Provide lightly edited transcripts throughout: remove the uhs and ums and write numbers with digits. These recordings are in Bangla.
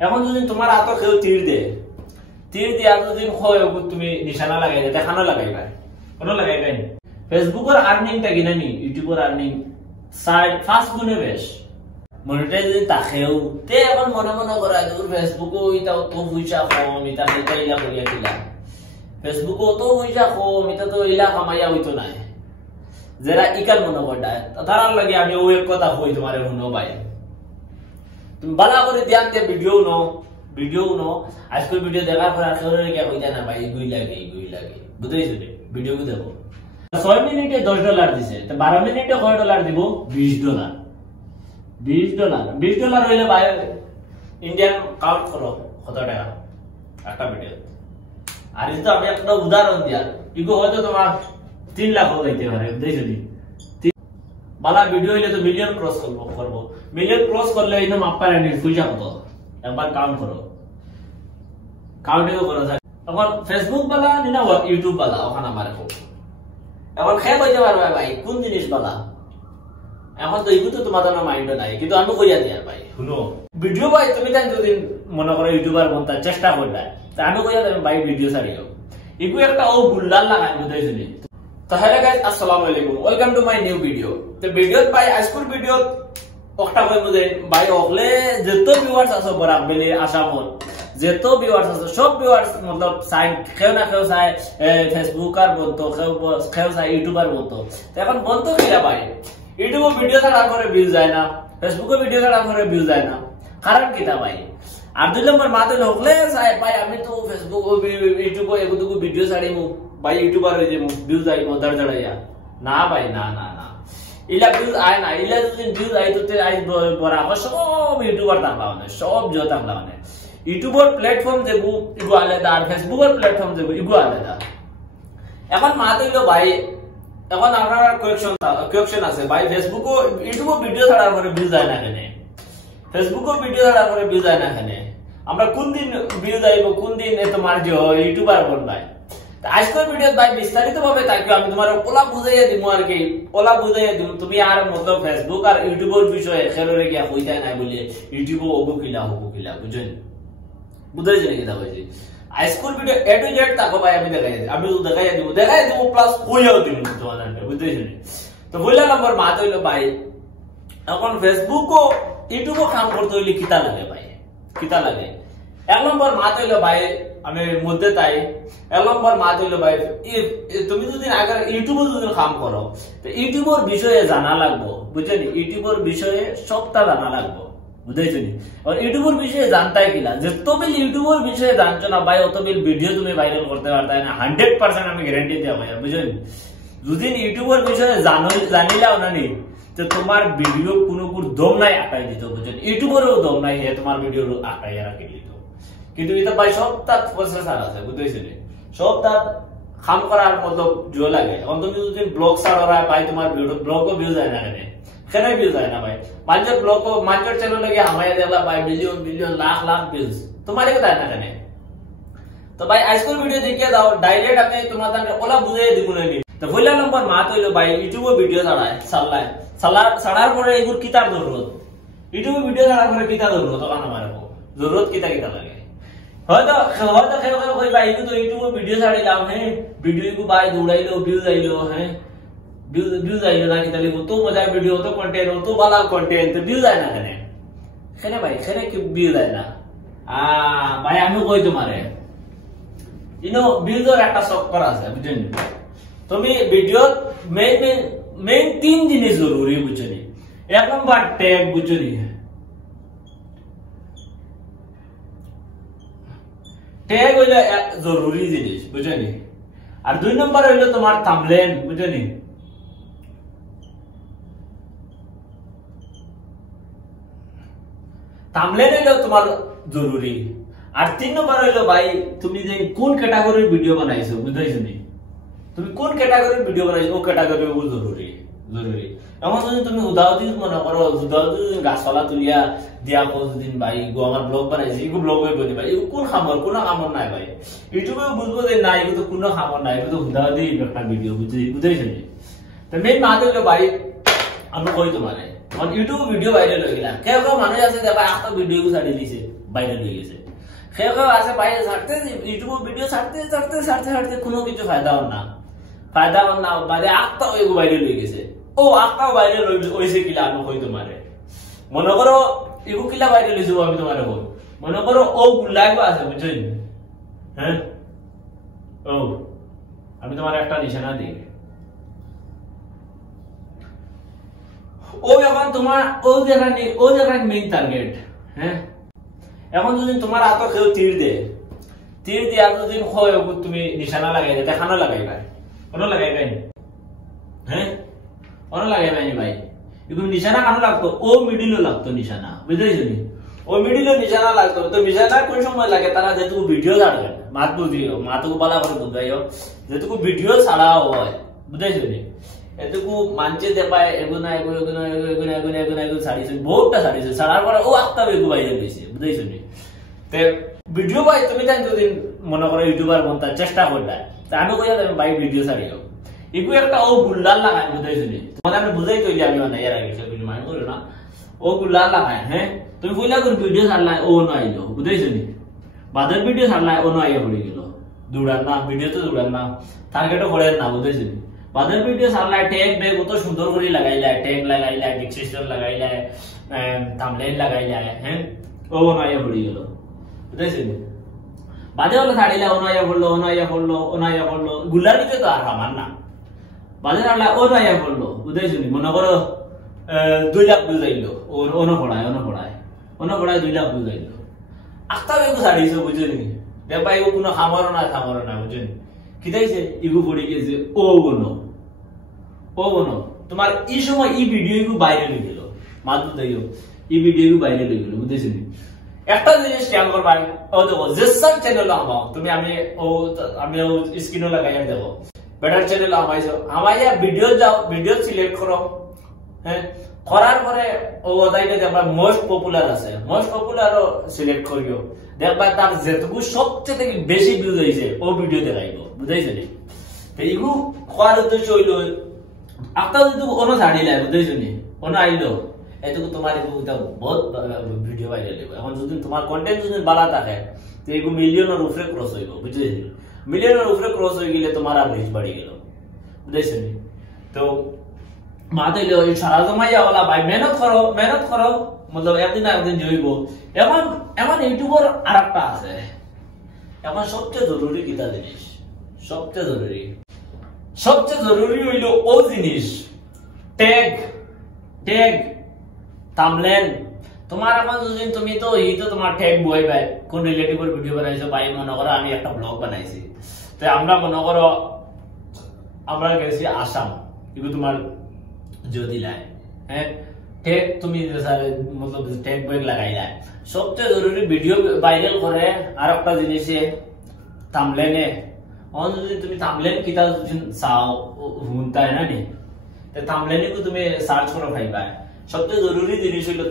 এখন যদি তোমার হাত কেউ তীর দিয়া যদি তুমি নিশানা লাগাই দেখানো লাগাইবা কোনো লাগাইবাই ফেসবুকের আর্নিংটা কিনা নি ইউটিউবের আর্নিং 5 গুণে বেশ মনিটাইজ যদি তাকেও তে এখন মনে মনে করা ফেসবুকও এটা তো পয়সা কম এটা ইলা করিয়া কিলা ফেসবুকও তো পয়সা কম এটা তো ইলা কামাইয়া হইতো নাই যারা ইকাল মনে করডায় তারার লাগে আমি ওই এক কথা কই তোমারে শুনো ভাই তুমি বালা করে দিয়াতে ভিডিও নো আজকের ভিডিও দেখার পর আসলে কি কইতা না ভাই গুই লাগে বুঝাইছো রে ভিডিও কো দেখো 6 মিনিটে $10 দিছে তো 12 মিনিটে কয় ডলার দিব $20 $20 হইলে ভাই ইন্ডিয়ান কাউন্ট করো কত টাকা একটা ভিডিও আর এই তো আমি একটা উদাহরণ দিয়া ইগো হয়তো তোমার 3 লাখ হইতে পারে বুঝাইছো নি বালা ভিডিও হইলে তো মিলিয়ন ক্রস করব মিলিয়ন ক্রস করলে এই নাম আপনার এন্ড পয়সা কত একবার কাউন্ট করো কাউন্টিং করা যায় এখন ফেসবুক বালা না ইউটিউব বালা ওখানে আমারে কো এখন খেয়ে কইতে পারবে ভাই কোন জিনিস বালা এখন তো ইগো তো তোমাদের মাইন্ড নাই কিন্তু আমি কইয়া দিই ভাই শুনো ভিডিও ভাই তুমি জান যদি মনে করো ইউটিউবার বনতা চেষ্টা করলা তা আমি কইয়া দেব ভাই ভিডিও ছাড়িও ইগো একটা ও বুল্লাল লাগাই বুঝাইছো নি তো হ্যালো গাইস আসসালামু আলাইকুম welcome to my new video তো ভিডিওত ভাই আজকের ভিডিওত একটা কই বুঝাই ভাই ওগলে যত ভিউয়ার্স আছে বরাক বেলে আসামত যত ভিউয়ার্স আছে সব ভিউয়ার্স मतलब সাইড কেউ না কেউ চায় ফেসবুকার বলতো কেউ চায় ইউটিউবার বলতো এখন বলতো কিরা ভাই ইউটিউবে ভিডিও ছাড়া করে ভিউ যায় না ফেসবুকে ভিডিও ছাড়া করে ভিউ যায় না কারণ কিটা ভাই আর দুই নম্বর মাতে লোকলে চায় ভাই আমি তো ফেসবুক ইউটিউবে এগুলো ভিডিও ছাড়িমু ভাই ইউটিউবার হয়ে যাবো ভিউজ আইব দর দড়াইয়া না ভাই না ইলা ভিউজ আয় না ইলা যদি ভিউজ আই তো আই বরাবর সব ইউটিউবার দামলা মানে সব জো দামলা মানে ইউটিউবের প্ল্যাটফর্ম যেগু ইগু আলাদা আর ফেসবুকের প্ল্যাটফর্ম যেগু ইগু আলাদা এখন মাতে হইলো ভাই এখন আপনার কোয়েকশন আছে ভাই ফেসবুকও ইউটিউবে ভিডিও ছাড়ার পরে ভিউজ আয় না কেন ফেসবুকও ভিডিও ছাড়ার পরে ভিউজ আয় না কেন আমরা কোন দিন ভিউজ আইব কোন দিন তোমার যে ইউটিউবার বনবাই আজকের ভিডিও ভাই বিস্তারিত ভাবে তাকিও আমি তোমার ওলা বুঝাইয়া দিমু আর কি ওলা বুঝাইয়া দিমু তুমি আর মতলব ফেসবুক আর ইউটিউবের বিষয়ে খেলরে গিয়া কইতা নাই বলি ইউটিউবে ওগো কিলা বুঝেন বুঝাই যায় কিটা কইছি আজকের ভিডিও এ টু জেড তাকো ভাই আমি দেখাইয়া দিমু প্লাস কইয়াও দিমু তোমাদের বুঝাইছেন তো বইলা নম্বর মাত হইলো ভাই এখন ফেসবুক ও ইউটিউবও কাম করতে হইলে কিটা লাগে ভাই কিটা লাগে এক নম্বর মাত হইলো ভাই আমি মধ্যে তাই এক নম্বর মাত হইলো ভাই তুমি যদি আগে ইউটিউবে যদি কাম করো তো ইউটিউবের বিষয়ে জানা লাগবো বুঝছেন ইউটিউবের বিষয়ে সবটা জানা লাগবো বুঝাইছো নি আর ইউটিউবের বিষয়ে জানতাই কিনা যতবিল ইউটিউবের বিষয়ে জানছো না ভাই অতবিল ভিডিও তুমি ভাইরাল করতে পারতা না 100% আমি গ্যারান্টি দেব ভাই বুঝছেন যদি ইউটিউবের বিষয়ে জানিলাও না নি তো তোমার ভিডিও কোনো দম নাই আঁকাই দিত বুঝছেন ইউটিউবেরও দম নাই হে তোমার ভিডিও আঁকাইয়া রাখি দিত কিন্তু এটা ভাই সব তার প্রসেস আছে বুঝতেছেন সব তার কাম করার মতো জো লাগে এখন তুমি যদি ব্লগ ছাড়া ভাই তোমার ব্লগও ভিউ যায় না কেন ভিউ যায় না ভাই মাঝে ব্লগ মাঝের চ্যানেল লাগে আমায় দেখলা ভাই মিলিয়ন লাখ ভিউজ তোমার কি যায় না কেন তো ভাই আজকের ভিডিও দেখিয়ে দাও ডাইরেক্ট আমি তোমাদের ওলা বুঝাই দিব না তো পয়লা নম্বর মাত হইলো ভাই ইউটিউবে ভিডিও ছাড়ার পরে এগুলো কিতার জরুরত ইউটিউবে ভিডিও ছাড়ার পরে কিতার জরুরত তখন আমার জরুরত কিতা লাগে হয়তো কই ভাই তো ইউটিউবে ভিডিও ছাড়িলাম হ্যাঁ ভিডিও কো ভাই দৌড়াইলো ভিউজ আইলো হ্যাঁ ভিউজ আইলো না কিতা লিখো তো মজার ভিডিও তো কন্টেন্ট তো ভালো কন্টেন্ট তো ভিউজ আয় না কেন ভাই কি ভিউজ আয় না ভাই আমি কই তোমারে ভিউজের একটা চক্কর আছে বুঝছেন তুমি ভিডিও মেইন 3 জিনিস জরুরি বুঝছেন এক নম্বর ট্যাগ বুঝছেন ট্যাগ হইলো এক জরুরি জিনিস বুঝছেন আর 2 নম্বর হইলো তোমার থাম্বনেল বুঝছেন থাম্বনেল হইলো তোমার জরুরি আর 3 নম্বর হইলো ভাই তুমি যে কোন ক্যাটাগরির ভিডিও বানাইছো বুঝাইছো নি তুমি কোন ক্যাটাগরির ভিডিও বানাইছো ও ক্যাটাগরি ও জরুরি এমন যদি তুমি উদাহরণ মনে করো গাছপালা তুলিয়া দিয়া দিন ভাই গো আমার ব্লগ বানাইছি ইগো ব্লগ হয়ে বলি ভাই কোন খামর নাই ভাই ইউটিউবেও বুঝবো যে না এগুলো কোনো খামর নাই এগুলো উদাহরণ একটা ভিডিও বুঝাইছো নি তো মেন মাত হইলো ভাই আমি কই তোমারে ইউটিউব ভিডিও ভাইরাল হয়ে গেলা কেউ মানুষ আছে দেখা একটা ভিডিও ছাড়ি দিছে ভাইরাল হয়ে গেছে কেউ কেউ আছে বাইরে ছাড়তে ইউটিউব ভিডিও ছাড়তে ছাড়তে ছাড়তে ছাড়তে কোনো কিছু ফায়দা হন না বাইরে আটটাও এগো ভাইরাল হয়ে গেছে ও আটটাও ভাইরাল হয়েছে কিলা আমি কই তোমারে মনে করো এগো কিলা ভাইরাল হয়েছে আমি তোমারে বল মনে করো ও গুল্লাগো আছে বুঝছেন হ্যাঁ ও আমি তোমার একটা নিশানা দিই ও এখন তোমার ও জায়গা মেইন টার্গেট হ্যাঁ এখন যদি তোমার হাতে কেউ তীর দিয়ে যদি হয় তুমি নিশানা লাগাই দেখানো লাগাইবা কোনো লাগাইবাই হ্যাঁ কোনো লাগাইবাই ভাই এগুলো নিশানা কেন লাগতো ও মিডিলও লাগতো নিশানা বুঝেছো নি ও মিডিলও নিশানা লাগতো তো নিশানা কোন সময় লাগে তারা যেটুকু ভিডিও ছাড়বেন মাত বুঝিও মাতুকু বলা করে বুঝাইও যেটুকু ভিডিও ছাড়া হয় বুঝেছো নি এটুকু মানছে দেখায় এগুনা ছাড়িয়েছে বহুতটা ছাড়িয়েছে ছাড়ার পরে ও আটটা বেগু বাইরে পেয়েছে বুঝেছো নি ভিডিও ভাই তুমি তাই যদি মনে করো ইউটিউবার বলতে চেষ্টা করতে আমি কই আমি ভাই ভিডিও ছাড়িও এগু একটা ও গুল্লাল লাগায় বুঝেছো নি তোমাদের আমি বুঝাই কইলি আমি মানে এর আগে সেগুলি মাইন্ড করো না ও গুল্লাল লাগায় হ্যাঁ তুমি কইলা কোন ভিডিও ছাড়লা ও না আইলো বুঝেছো নি বাদের ভিডিও ছাড়লা ও না আইয়া পড়ে গেল দৌড়ান না ভিডিও তো দৌড়ান না টার্গেটও করে না বুঝেছো নি বাদের ভিডিও ছাড়লা ট্যাগ ব্যাগ কত সুন্দর করে লাগাইলা ট্যাগ লাগাইলা ডিসক্রিপশন লাগাইলা থাম্বনেইল লাগাইলা হ্যাঁ ও না আইয়া পড়ে গেল বুঝেছো নি বাদে হলো ছাড়িলা অনাইয়া পড়লো গুলার ভিতরে তো আর আমার না বাদে ছাড়লা অনাইয়া পড়লো বুঝেছো নি মনে করো 2 লাখ ভিউ যাইলো ওর অন পড়ায় 2 লাখ ভিউ যাইলো আস্তা বেগু ছাড়িয়েছো বুঝছো নি ব্যাপার এগো কোনো খামারও না বুঝছো নি কি দেখছে ইগু পড়ে গেছে ও বনো তোমার এই সময় এই ভিডিও এগু বাইরে হয়ে গেল মাত্র দেখো এই ভিডিও এগু বাইরে হয়ে গেল বুঝেছো নি একটা জিনিস খেয়াল করবা ও দেখো জেসার চ্যানেল আমাও তুমি আমি স্ক্রিনে লাগাইয়া দেখো বেটার চ্যানেল আমাইছো আমাইয়া ভিডিও সিলেক্ট করো হ্যাঁ করার পরে ও ওদাইতে দেখবা মোস্ট পপুলার আছে মোস্ট পপুলারও সিলেক্ট করিও দেখবা তার যেটুকু সবচেয়ে বেশি ভিউজ হইছে ও ভিডিও দেখাইবো বুঝাইছো নি তো ইগু করার উদ্দেশ্য হইলো একটা যদি অন্য ছাড়িলা বুঝাইছো নি অন্য আইলো এটুকু তোমার বহুত ভিডিও ভাইরাল হইব এখন যদি তোমার কন্টেন্ট যদি ভালো থাকে তো এগু মিলিয়নের উপরে ক্রস হইব বুঝাইছো মিলিয়নের উপরে ক্রস হয়ে গেলে তোমার আর রিচ বাড়ি গেল বুঝাইছো নি তো মাতে লো সারা জমাইয়া বলা ভাই মেহনত করো মতলব একদিন জইব এমন ইউটিউবার আরেকটা আছে এখন সবচেয়ে জরুরি কিটা জিনিস সবচেয়ে জরুরি হইল ও জিনিস ট্যাগ থাম্বনেল তোমার এখন যদি তুমি তো এই তো তোমার ট্যাগ বই ভাই কোন রিলেটিভের ভিডিও বানাইছো ভাই মনে করো আমি একটা ব্লগ বানাইছি তো আমরা মনে করো আমরা গেছি আসাম এগুলো তোমার যদি লাই হ্যাঁ ট্যাগ তুমি মতলব ট্যাগ বই লাগাইলা সবচেয়ে জরুরি ভিডিও ভাইরাল করে আর একটা জিনিসে থাম্বনেলে অন যদি তুমি থাম্বনেল কিটা চাও হুনতা है ना নি তো থাম্বনেলে তুমি সার্চ করে পাইবা সবচেয়ে জরুরি জিনিস হলো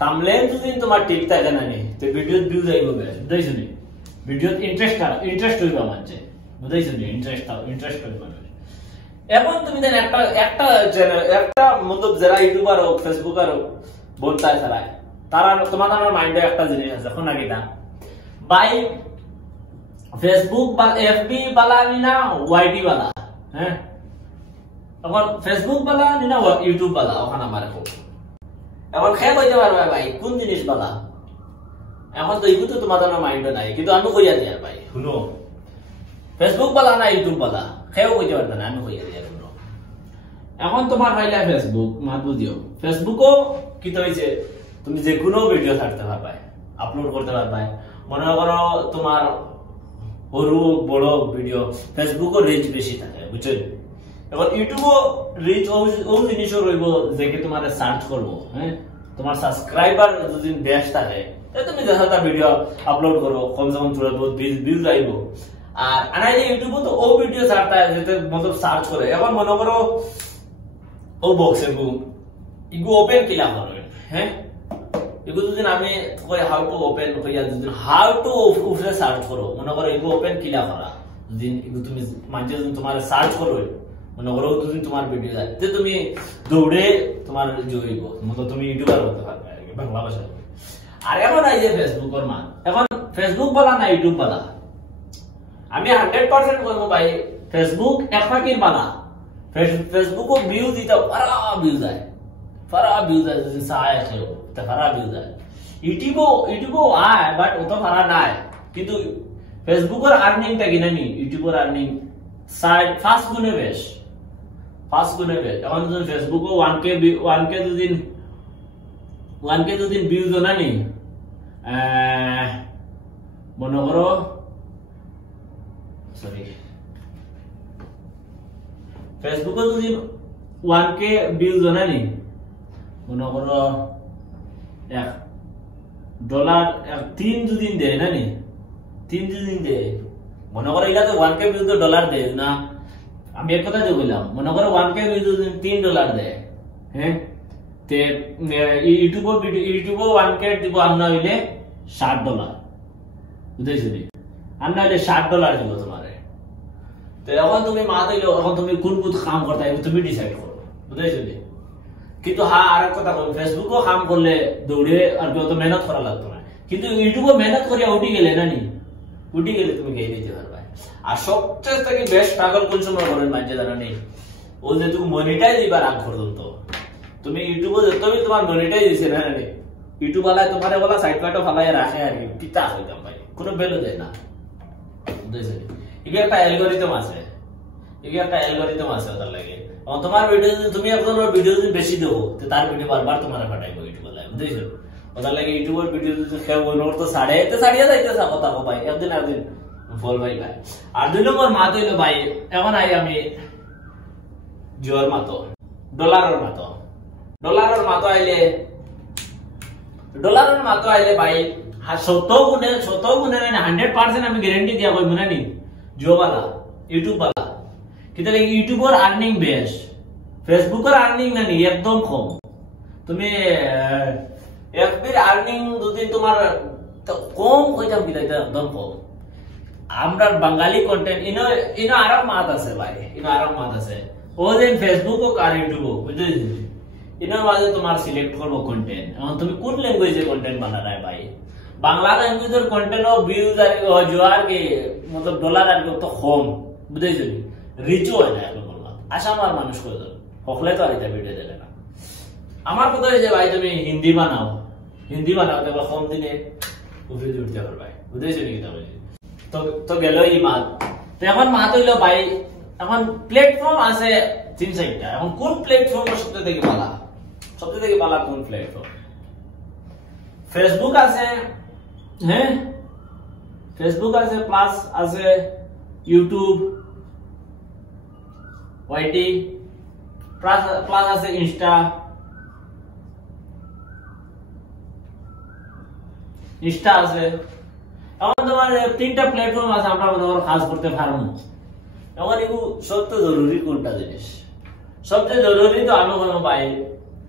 থাম্বনেল যদি তোমার ঠিক থাকে না নি তো ভিডিও ভিউ যাইবো বুঝাইছো নি ভিডিও ইন্টারেস্ট হইবা মানছে বুঝাইছো নি ইন্টারেস্ট হইবা এখন তুমি দেন একটা মতলব যারা ইউটিউবার হোক ফেসবুকার হোক বলতে চালায় তারা তোমার মাইন্ডে একটা জিনিস আছে এখন আগে না বাই ফেসবুক বা এফবি বালা না ওয়াইটি বালা হ্যাঁ এখন ফেসবুক বালা না ইউটিউব বালা ওখানে আমার এখন খেয়ে কইতে পারবে ভাই কোন জিনিস বালা এখন তো এগুলো তো তোমার মাইন্ডে নাই কিন্তু আমি কইয়া দিই ভাই শুনো ফেসবুক বালা না ইউটিউব বালা খেয়েও কইতে পারবে না আমি কইয়া দিই এখন তোমার পাইলা ফেসবুক মাত বুঝিও ফেসবুকও কি হয়েছে তুমি যে কোনো ভিডিও ছাড়তে পারবে আপলোড করতে পারবে মনে করো তোমার সরু বড় ভিডিও ফেসবুকও রিচ বেশি থাকে বুঝছো এখন ইউটিউবও রিচ ও জিনিসও রইব যে কি তোমার সার্চ করবো হ্যাঁ তোমার সাবস্ক্রাইবার যদি বেশ থাকে তুমি দেখা ভিডিও আপলোড করো কমসে কম চূড়া বহুত ভিউজ আইব আর আনাইলে ইউটিউবও তো ও ভিডিও ছাড়তে যেতে মতলব সার্চ করে এখন মনে করো ও বক্স ইগু ওপেন কিলা করবে হ্যাঁ এগুলো যদি আমি হাউ টু ওপেন কইয়া যদি হাউ টু উপরে সার্চ করো মনে করো এগুলো ওপেন কিলা করা যদি এগুলো তুমি মানছে যদি তোমার সার্চ করো মনে করো যদি তোমার ভিডিও যায় যে তুমি দৌড়ে তোমার জড়িব মতো তুমি ইউটিউবার হতে পারবে বাংলা ভাষায় আর এখন এই যে ফেসবুকের মান, এখন ফেসবুক বলা না ইউটিউব বলা, আমি 100% বলবো ভাই ফেসবুক এক পাখির বানা। ফেসবুকও ভিউ দিতে ফারা ভিউজ আয়, ফারা ভিউজ আয়, যদি চায় কেউ তা ফারা ভিউজ আয়। ইউটিউবও আয় বাট অত ফারা নাই, কিন্তু ফেসবুকের আর্নিংটা কিনা নি ইউটিউবের আর্নিং 5 গুণে বেশ, 5 গুণে বেশ। এখন যদি ফেসবুকও 1K দুদিন ভিউজ না নি, মনে করো সরি ফেসবুকে যদি 1K ভিউজ না নি, মনে করো $1 3 দুদিন দেয় না নি, 3 দুদিন দেয়, মনে করো এটা তো 1K ভিউজ ডলার দেয় না, আমি এক কথা যে বললাম, মনে করো 1K ভিউজ $3 দেয়, হ্যাঁ তে ইউটিউবও 1K দিব আন্না হইলে $60, বুঝেছো নি, আন্না হইলে $60 দিব তোমারে। তো এখন তুমি মা দিলো, এখন তুমি কোন কোন কাম করতে তুমি ডিসাইড করো, বুঝেছো নি। কিন্তু হ্যাঁ আর এক কথা বলবো, ফেসবুকও কাম করলে দৌড়ে আর অত মেহনত করা লাগতো না, কিন্তু ইউটিউবও মেহনত করিয়া উঠি গেলে না নি, উঠি গেলে তুমি গিয়ে দিতে পারবে। আর সবচেয়ে থেকে বেস্ট পাগল কোন সময় করেন মাঝে জানা নেই, ও যে তুমি মনিটাইজ দিবার আগ পর্যন্ত তুমি ইউটিউবে যতই তোমার মনিটাইজ দিছে না রে, ইউটিউব वाला তোমারে বলা সাইড কাটো ফালাই রাখে আর পিতা হইতাম ভাই, কোনো ভ্যালু দেয় না, বুঝেছো। এটা একটা অ্যালগরিদম আছে, ওটার লাগে। তোমার ভিডিও তুমি আপনার ভিডিও যদি বেশি দেবো তার ভিডিও বারবার তোমার পাঠাইবো ইউটিউব वाला, বুঝেছো। ওটার লাগে ইউটিউবের ভিডিও যদি খেয়ে ওর তো ছাড়িয়ে যাইতেছে কথা ভাই, একদিন ফল ভাই ভাই। আর 2 নম্বর মাত হইলো ভাই, এখন আই আমি জিওর মাতো, ডলারের মাতো আইলে ভাই 100 গুণে 100% আমি গ্যারান্টি দিয়া কই মনে নি জিও वाला ইউটিউব वाला, কিন্তু ইউটিউবের আর্নিং বেশ, ফেসবুকের আর্নিং না নি একদম কম। তুমি এফবির আর্নিং যদি তোমার কম কইতাম কি একদম কম। আমরা বাঙালি কন্টেন্ট ইনো আরব মাত আছে ভাই, ও যে ফেসবুক আর ইউটিউব বুঝলি, ইনোর মাঝে তোমার সিলেক্ট করবো কন্টেন্ট। এখন তুমি কোন ল্যাঙ্গুয়েজে কন্টেন্ট বানানা है भाई, বাংলা ল্যাঙ্গুয়েজের কন্টেন্ট ও ভিউজ আর জোয়ার के मतलब ডলার আর তো কম, বুঝেছো, রিচও হয় না এখন বললাম। আসামার মানুষ করে হকলে তো আর এটা ভিডিও দেবে না। আমার কথা হয়েছে ভাই তুমি হিন্দি বানাও দেখো কম দিনে উপরে উঠতে পারবে, বুঝেছো নি কথা বলি। তো গেলই মাত। তো এখন মাত হইলো ভাই, এখন প্ল্যাটফর্ম আছে 3-4টা। এখন কোন প্ল্যাটফর্ম সবচেয়ে থেকে ভালো কোন প্ল্যাটফর্ম? ফেসবুক আছে, হ্যাঁ ফেসবুক আছে, প্লাস আছে ইউটিউব, ওয়াইটি, প্লাস আছে ইনস্টা আছে। এখন তোমার 3টা প্ল্যাটফর্ম আছে আমরা তোমার কাজ করতে পারবো। এখন এগুলো সবচেয়ে জরুরি কোনটা জিনিস? সবচেয়ে জরুরি তো আমি বলবো ভাই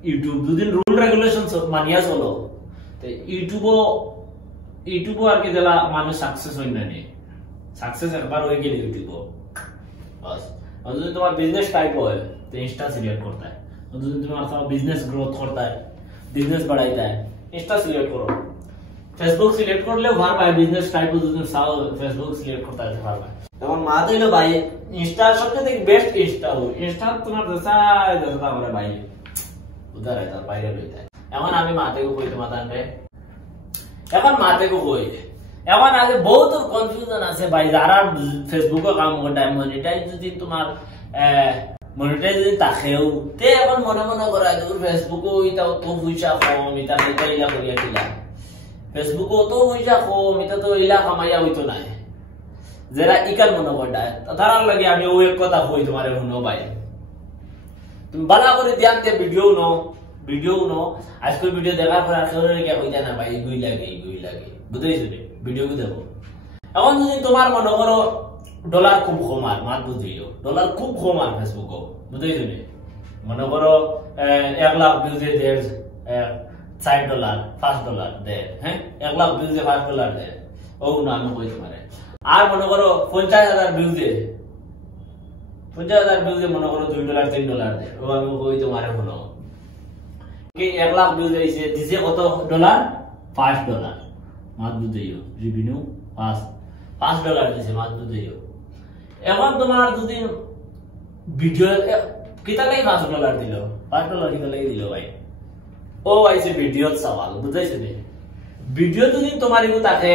ইউটিউব। দুদিন রুল রেগুলেশন মানিয়া চলো, ইউটিউবও আর কি যারা মানুষ সাকসেস হই না, সাকসেস একবার হয়ে গেলে ইউটিউবও বাস। যদি তোমার বিজনেস টাইপ হয় তো इंस्टा सिलेक्ट करता है, যদি তোমার বিজনেস গ্রোথ করता है, বিজনেস बढ़ाता है, इंस्टा सिलेक्ट करो। फेसबुक सिलेक्ट कर ले भार भाई, बिजनेस टाइप যদি চাও फेसबुक सिलेक्ट करता है भार भाई। তখন মা তো হলো ভাই इंस्टा সবচেয়ে থেকে বেস্ট इंस्टा हो। इंस्टा তোমার দশা আমরা ভাই উদার है বাইরে রইতা। এখন আমি মাতেকে কই তোমার জানবে, এখন মাতেকে কই, এখন আগে বহুত কনফিউশন আছে ভাই। যারা ফেসবুকে কাম করে মনিটাইজ যদি তোমার মনিটাইজ যদি তাকেও তে এখন মনে করা ফেসবুকও এটা তো পয়সা কম, এটা ইলা করিয়া দিলা। ফেসবুকও তো পয়সা কম, এটা তো ইলা কামাইয়া হইতো না। যারা ইকাল মনে করতায় তারার লাগে আমি ও এক কথা কই তোমার শুনো ভাই, তুমি ভালো করে দেখতে ভিডিও নো আজকের ভিডিও দেখার পর আসলে কি কইতা না ভাই গুই লাগে বুঝাইছো রে, ভিডিও দেখো। এখন যদি তোমার মনে করো ডলার খুব কম আর মাত বুঝিও, ডলার খুব কম আর ফেসবুক বুঝাইছো রে, মনে করো 1 লাখ ভিউজে দেয় $60 $5 দেয়, হ্যাঁ 1 লাখ ভিউজে $5 দেয়, ও না আমি কই তোমারে। আর মনে করো 50,000 ভিউজে মনে করো $2 $3 দেয়, ও আমি কই তোমারে শুনো কি 1 লাখ ভিউজ আইছে দিছে কত ডলার $5 মাত্র দিও রেভিনিউ $5 দিছে মাত্র দিও এখন তোমার যদি ভিডিও কিতা লাগি $5 দিল $5 কিতা লাগি দিল ভাই ও আইছে ভিডিও সওয়াল বুঝাইছে নি ভিডিও যদি তোমার ইগু থাকে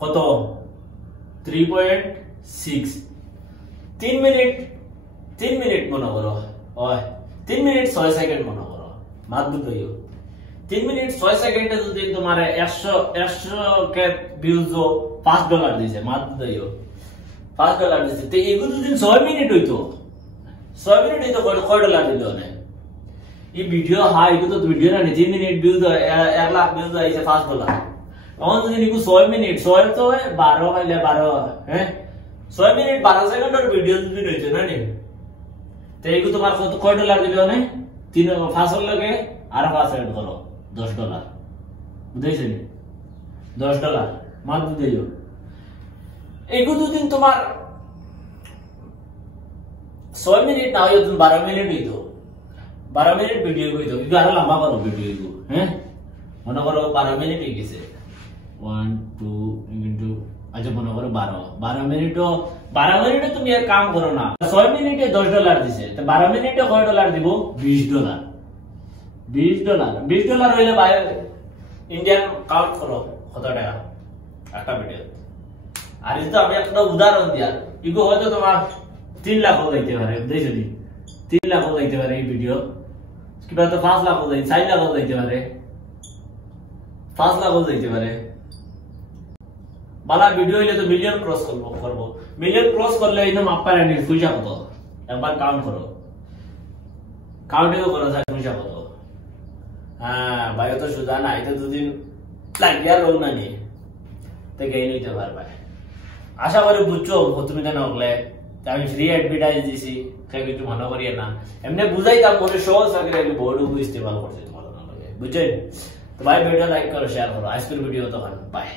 কত 3.6 3 মিনিট মনে করো ওই 3 মিনিট 6 সেকেন্ড মনে করো মাত্র দিও 3 মিনিট 6 সেকেন্ডে যদি তোমার 100 কে ভিউজ $5 দিছে মাত্র দিও $5 দিছে তে এগুলো যদি 6 মিনিট হইতো $6 দিল না এই ভিডিও হাই এগুলো তো ভিডিও না 3 মিনিট ভিউজ 1 লাখ ভিউজ আইছে $5 এখন যদি নিকু 6 মিনিট 6 তো 12 হইলে 12 হ্যাঁ 6 মিনিট 12 সেকেন্ডের ভিডিও যদি হইছে না নি তে এগুলো তোমার কত $6 দিল না 5 লাগে আর 5 সেকেন্ড করো $10 বুঝাইছেন $10 মাত্র দিও এগুলো যদি তোমার 6 মিনিট না হয় 12 মিনিট হইতো 12 মিনিট ভিডিও হইতো কিন্তু আরো লম্বা করো ভিডিও হ্যাঁ মনে করো 12 মিনিট হয়ে গেছে 1 2 ইনটু আচ্ছা মনে করো 12 মিনিটও 12 মিনিটে তুমি আর কাম করো না 6 মিনিটে $10 দিছে তো 12 মিনিটে কয় ডলার দিব $20 হইলে ভাই ইন্ডিয়ান কাউন্ট করো কত টাকা একটা ভিডিও আর এটা আমি একটা উদাহরণ দিয়া ইগো হয়তো তোমার 3 লাখ হইতে পারে বুঝাইছো নি 3 লাখ হইতে পারে এই ভিডিও কিবা তো 5 লাখ হইতে 4 লাখ হইতে পারে 5 লাখ হইতে পারে বালা ভিডিও হইলে তো মিলিয়ন ক্রস করব মিলিয়ন ক্রস করলে একদম আপার এন্ড পয়সা কত একবার কাউন্ট করো কাউন্টিং করো যায় পয়সা কত হ্যাঁ ভাই তো সুদা না এটা দুদিন লাগিয়া রোল না নি তে গেই নিতে পারবে আশা করি বুঝছো তুমি না হলে আমি ফ্রি অ্যাডভার্টাইজ দিছি কেউ কিছু মনে করিয়ে না এমনি বুঝাইতাম মনে সহজ আগে বোর্ড ইস্তেমাল করছে তোমার বুঝছেন তো ভাই ভিডিও লাইক করো শেয়ার করো আজকের ভিডিও তখন বাই